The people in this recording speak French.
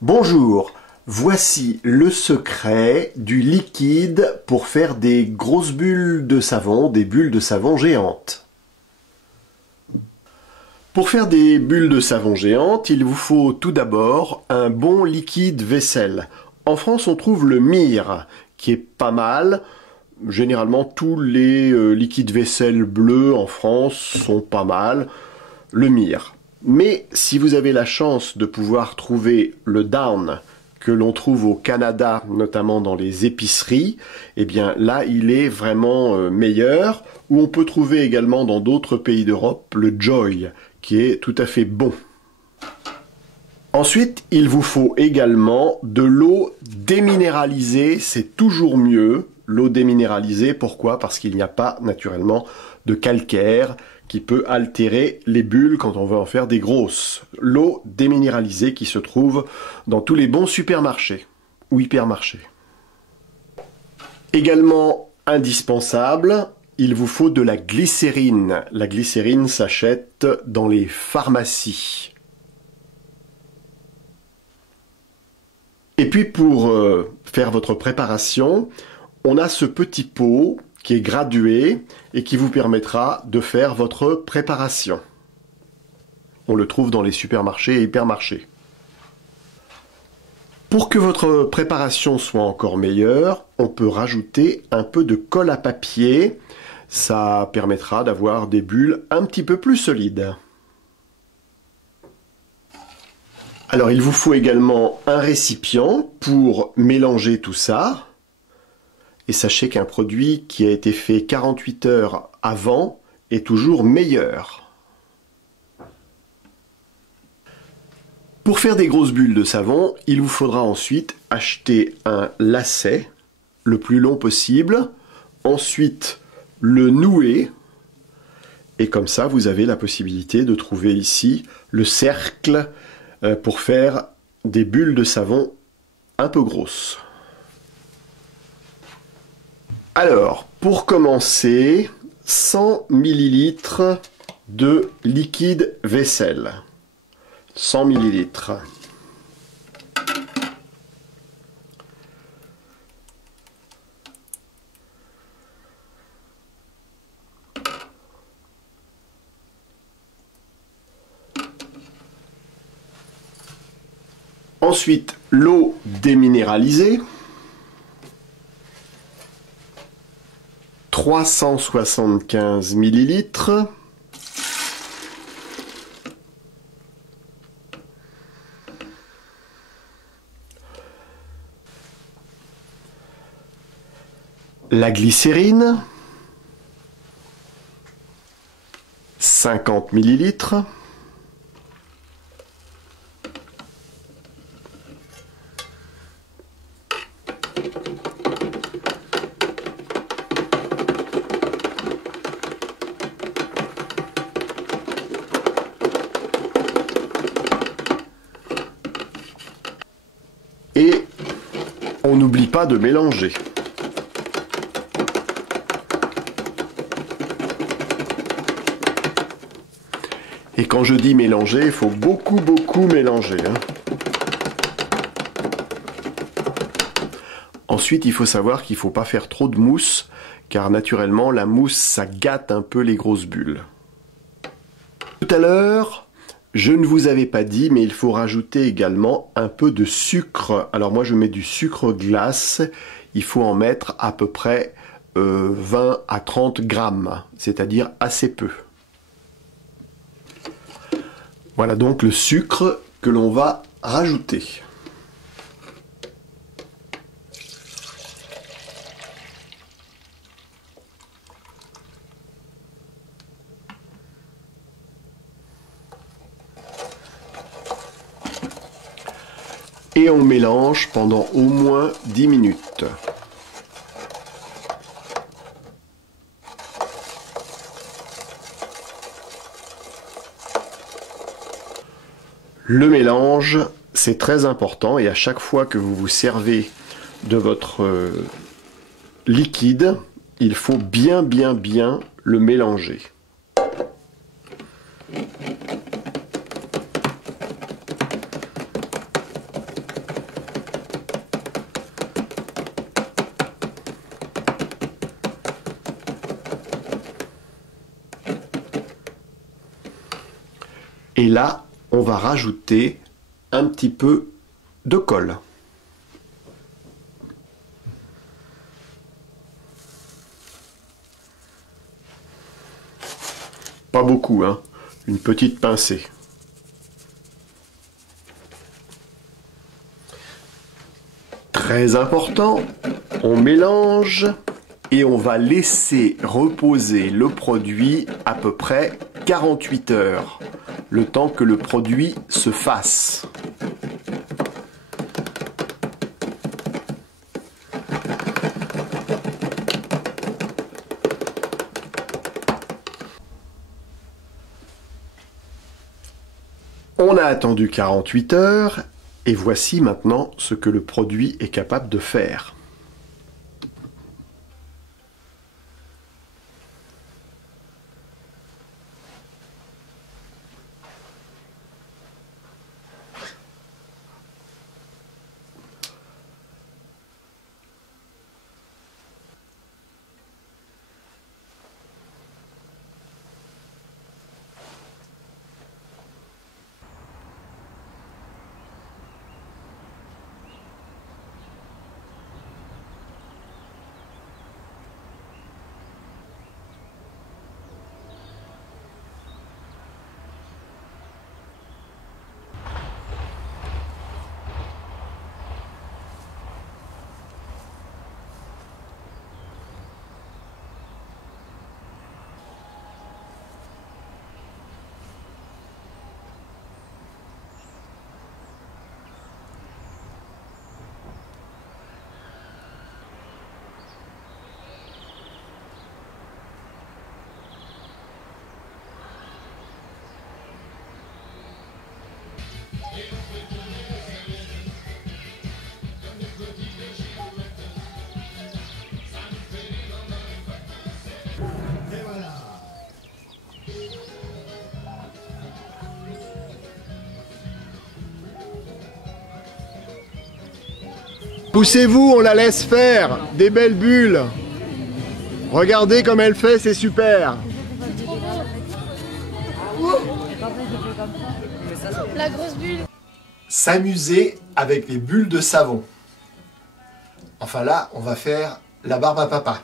Bonjour, voici le secret du liquide pour faire des grosses bulles de savon, des bulles de savon géantes. Pour faire des bulles de savon géantes, il vous faut tout d'abord un bon liquide vaisselle. En France, on trouve le Mire, qui est pas mal. Généralement, tous les liquides vaisselle bleus en France sont pas mal. Le Mire. Mais si vous avez la chance de pouvoir trouver le Dawn que l'on trouve au Canada, notamment dans les épiceries, eh bien là il est vraiment meilleur. Ou on peut trouver également dans d'autres pays d'Europe le Joy, qui est tout à fait bon. Ensuite, il vous faut également de l'eau déminéralisée, c'est toujours mieux. L'eau déminéralisée, pourquoi? Parce qu'il n'y a pas naturellement de calcaire qui peut altérer les bulles quand on veut en faire des grosses. L'eau déminéralisée qui se trouve dans tous les bons supermarchés ou hypermarchés. Également indispensable, il vous faut de la glycérine. La glycérine s'achète dans les pharmacies. Et puis pour faire votre préparation, on a ce petit pot qui est gradué et qui vous permettra de faire votre préparation. On le trouve dans les supermarchés et hypermarchés. Pour que votre préparation soit encore meilleure, on peut rajouter un peu de colle à papier. Ça permettra d'avoir des bulles un petit peu plus solides. Alors il vous faut également un récipient pour mélanger tout ça. Et sachez qu'un produit qui a été fait 48 heures avant est toujours meilleur. Pour faire des grosses bulles de savon, il vous faudra ensuite acheter un lacet le plus long possible, ensuite le nouer, et comme ça vous avez la possibilité de trouver ici le cercle pour faire des bulles de savon un peu grosses. Alors, pour commencer, 100 ml de liquide vaisselle. 100 ml. Ensuite, l'eau déminéralisée. 375 ml. La glycérine, 50 ml. Et on n'oublie pas de mélanger. Et quand je dis mélanger, il faut beaucoup mélanger. Ensuite, il faut savoir qu'il ne faut pas faire trop de mousse, car naturellement, la mousse, ça gâte un peu les grosses bulles. Tout à l'heure, je ne vous avais pas dit, mais il faut rajouter également un peu de sucre. Alors moi, je mets du sucre glace. Il faut en mettre à peu près 20 à 30 grammes, c'est-à-dire assez peu. Voilà donc le sucre que l'on va rajouter. Et on mélange pendant au moins 10 minutes. Le mélange, c'est très important et à chaque fois que vous vous servez de votre liquide, il faut bien le mélanger. Et là, on va rajouter un petit peu de colle. Pas beaucoup, hein, une petite pincée. Très important, on mélange et on va laisser reposer le produit à peu près 48 heures, le temps que le produit se fasse. On a attendu 48 heures et voici maintenant ce que le produit est capable de faire. Poussez-vous, on la laisse faire. Des belles bulles. Regardez comme elle fait, c'est super. La grosse bulle. S'amuser avec les bulles de savon. Enfin là, on va faire la barbe à papa.